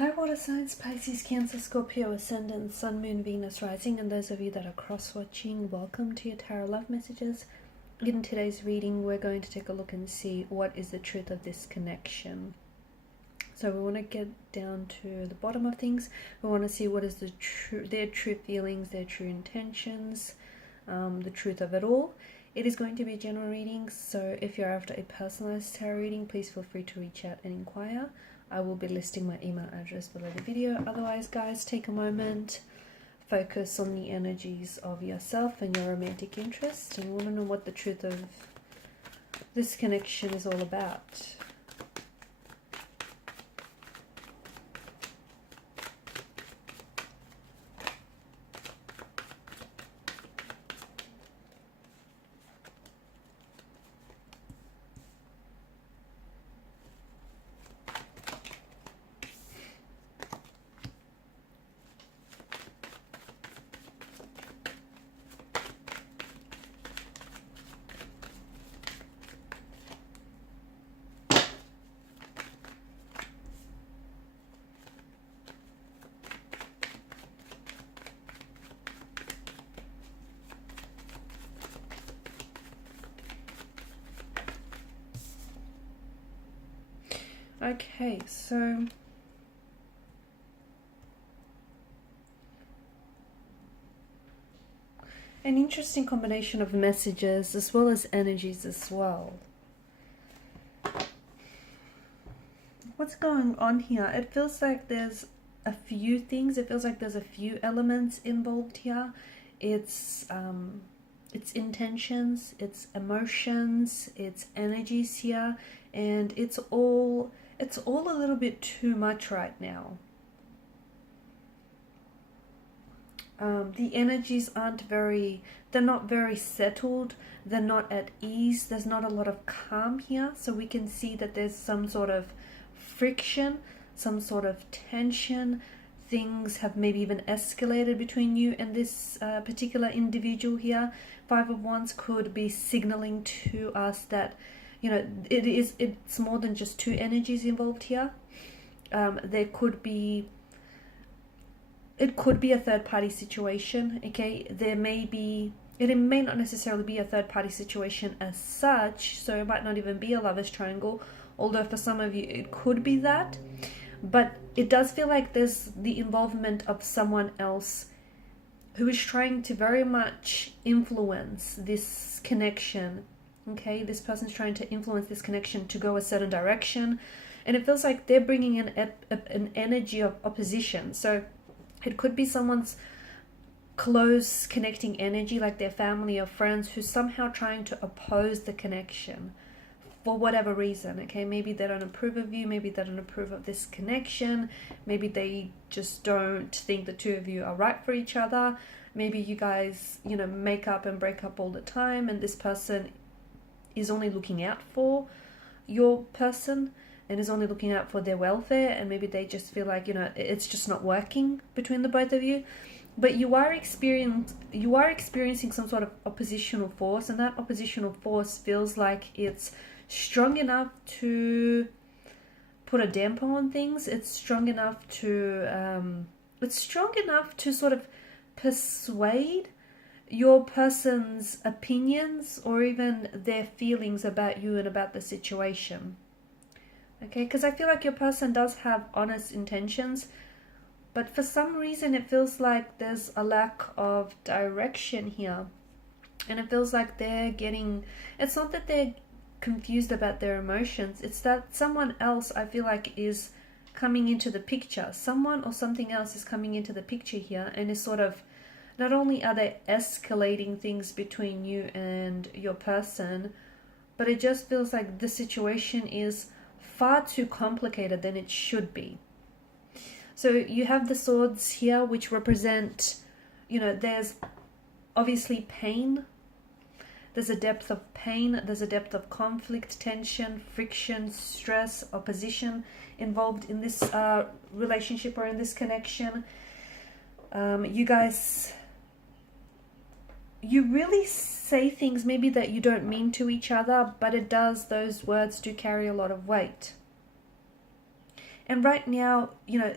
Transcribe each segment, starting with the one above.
Hi water signs, Pisces, Cancer, Scorpio, Ascendant, Sun, Moon, Venus, Rising, and those of you that are cross-watching, welcome to your Tarot Love Messages. In today's reading, we're going to take a look and see what is the truth of this connection. So we want to get down to the bottom of things. We want to see what is their true feelings, their true intentions, the truth of it all. It is going to be a general reading, so if you're after a personalized tarot reading, please feel free to reach out and inquire. I will be listing my email address below the video. Otherwise, guys, take a moment, focus on the energies of yourself and your romantic interest, and want to know what the truth of this connection is all about. Okay, so an interesting combination of messages as well as energies as well. What's going on here? It feels like there's a few things. It feels like there's a few elements involved here. It's intentions, it's emotions, it's energies here, and it's all a little bit too much right now. The energies they're not very settled, they're not at ease, there's not a lot of calm here, so we can see that there's some sort of friction, some sort of tension. Things have maybe even escalated between you and this particular individual here. Five of Wands could be signaling to us that, you know, it's more than just two energies involved here. It could be a third party situation. Okay, it may not necessarily be a third party situation as such, so it might not even be a lover's triangle, although for some of you it could be that. But it does feel like there's the involvement of someone else who is trying to very much influence this connection. Okay, this person's trying to influence this connection to go a certain direction, and it feels like they're bringing in an energy of opposition. So it could be someone's close connecting energy, like their family or friends, who's somehow trying to oppose the connection for whatever reason. Okay, maybe they don't approve of you, maybe they don't approve of this connection, maybe they just don't think the two of you are right for each other. Maybe you guys, you know, make up and break up all the time, and this person is only looking out for your person and is only looking out for their welfare, and maybe they just feel like, you know, it's just not working between the both of you. But you are experiencing some sort of oppositional force, and that oppositional force feels like it's strong enough to put a damper on things. It's strong enough to sort of persuade your person's opinions or even their feelings about you and about the situation. Okay, because I feel like your person does have honest intentions, but for some reason it feels like there's a lack of direction here. And it feels like it's not that they're confused about their emotions, it's that someone else, I feel like, is coming into the picture. Someone or something else is coming into the picture here, and is sort of, not only are they escalating things between you and your person, but it just feels like the situation is far too complicated than it should be. So you have the swords here, which represent, you know, there's obviously pain. There's a depth of pain, there's a depth of conflict, tension, friction, stress, opposition involved in this relationship or in this connection. You guys, you really say things maybe that you don't mean to each other, but those words do carry a lot of weight. And right now, you know,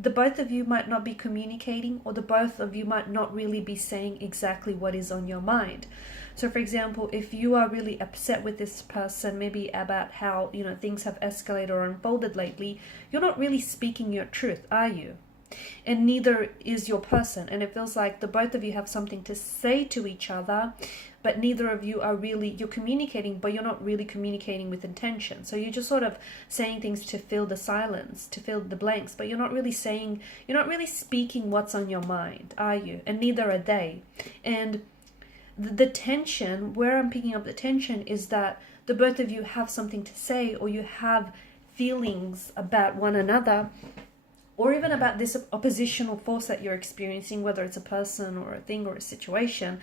the both of you might not be communicating, or the both of you might not really be saying exactly what is on your mind. So for example, if you are really upset with this person, maybe about how, things have escalated or unfolded lately, you're not really speaking your truth, are you? And neither is your person. And it feels like the both of you have something to say to each other, but neither of you are really, you're communicating, but you're not really communicating with intention. So you're just sort of saying things to fill the silence, to fill the blanks, but you're not really speaking what's on your mind, are you? And neither are they. And the tension, where I'm picking up the tension, is that the both of you have something to say, or you have feelings about one another, or even about this oppositional force that you're experiencing, whether it's a person or a thing or a situation,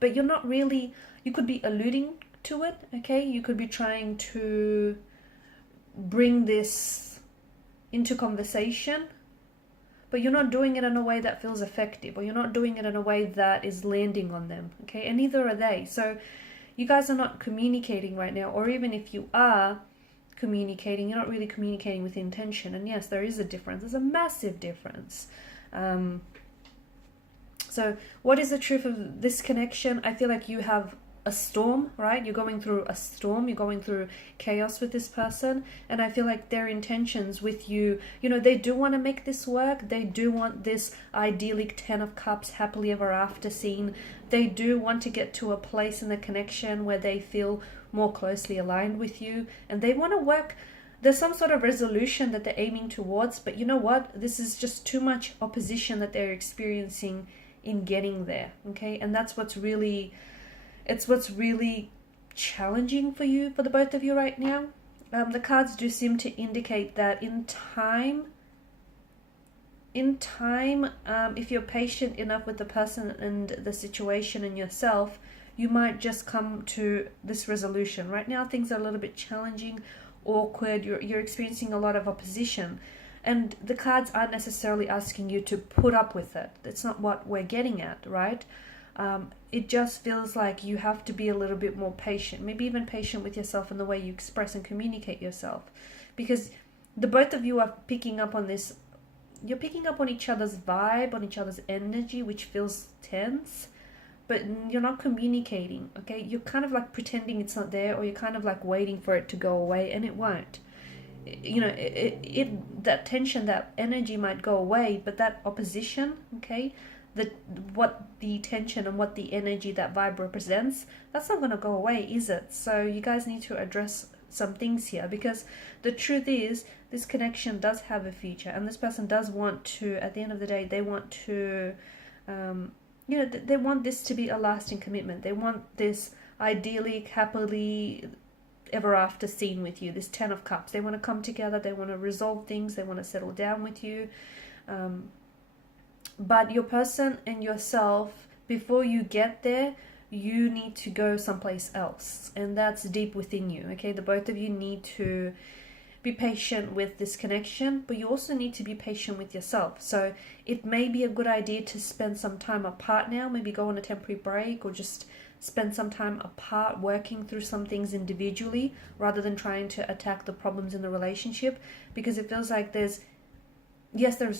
but you're not really, you could be alluding to it, okay? You could be trying to bring this into conversation, but you're not doing it in a way that feels effective, or you're not doing it in a way that is landing on them, okay? And neither are they. So you guys are not communicating right now, or even if you are communicating, you're not really communicating with intention. And yes, there is a difference. There's a massive difference. So what is the truth of this connection? I feel like you have a storm, right? You're going through a storm, you're going through chaos with this person, and I feel like their intentions with you, they do want to make this work. They do want this idyllic 10 of cups, happily ever after scene. They do want to get to a place in the connection where they feel more closely aligned with you, and they want to work. There's some sort of resolution that they're aiming towards, but you know what? This is just too much opposition that they're experiencing in getting there, okay? And that's what's really challenging for you, for the both of you right now. The cards do seem to indicate that in time, if you're patient enough with the person and the situation and yourself, you might just come to this resolution. Right now, things are a little bit challenging, awkward. You're experiencing a lot of opposition, and the cards aren't necessarily asking you to put up with it. That's not what we're getting at, right? It just feels like you have to be a little bit more patient, maybe even patient with yourself in the way you express and communicate yourself, because the both of you are picking up on this. You're picking up on each other's vibe, on each other's energy, which feels tense, but you're not communicating, okay? You're kind of like pretending it's not there, or you're kind of like waiting for it to go away, and it won't. That tension, that energy might go away, but that opposition, okay, what the tension and what the energy, that vibe represents, that's not going to go away, is it? So you guys need to address some things here, because the truth is this connection does have a future, and this person does want to, at the end of the day, they want to they want this to be a lasting commitment. They want this idyllic, happily ever after scene with you, this 10 of cups. They want to come together, they want to resolve things, they want to settle down with you. But your person and yourself, before you get there, you need to go someplace else, and that's deep within you, okay? The both of you need to be patient with this connection, but you also need to be patient with yourself. So it may be a good idea to spend some time apart now, maybe go on a temporary break, or just spend some time apart working through some things individually, rather than trying to attack the problems in the relationship, because it feels like there's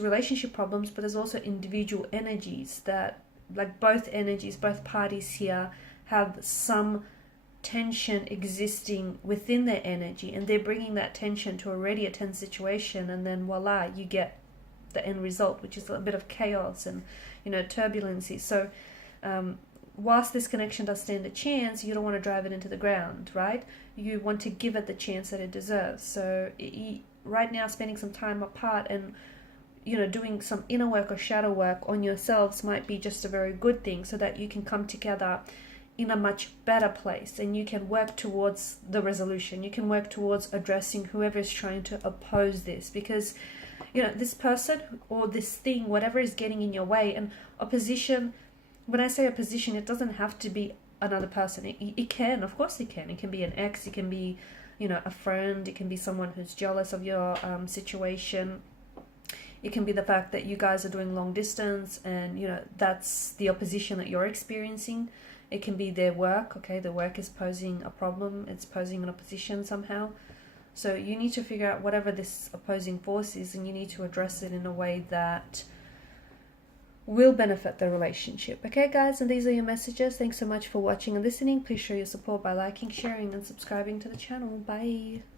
relationship problems, but there's also individual energies that, like both parties here have some tension existing within their energy, and they're bringing that tension to already a tense situation, and then voila, you get the end result, which is a bit of chaos and turbulency. So whilst this connection does stand a chance, you don't want to drive it into the ground, right? You want to give it the chance that it deserves. So right now, spending some time apart and doing some inner work or shadow work on yourselves might be just a very good thing, so that you can come together in a much better place, and you can work towards the resolution. You can work towards addressing whoever is trying to oppose this, because this person or this thing, whatever is getting in your way. And opposition, when I say opposition, it doesn't have to be another person. It can, of course it can be an ex, it can be a friend, it can be someone who's jealous of your situation. It can be the fact that you guys are doing long distance, and that's the opposition that you're experiencing. It can be their work, okay? The work is posing a problem, it's posing an opposition somehow. So you need to figure out whatever this opposing force is, and you need to address it in a way that will benefit the relationship. Okay, guys, and these are your messages. Thanks so much for watching and listening. Please show your support by liking, sharing, and subscribing to the channel. Bye.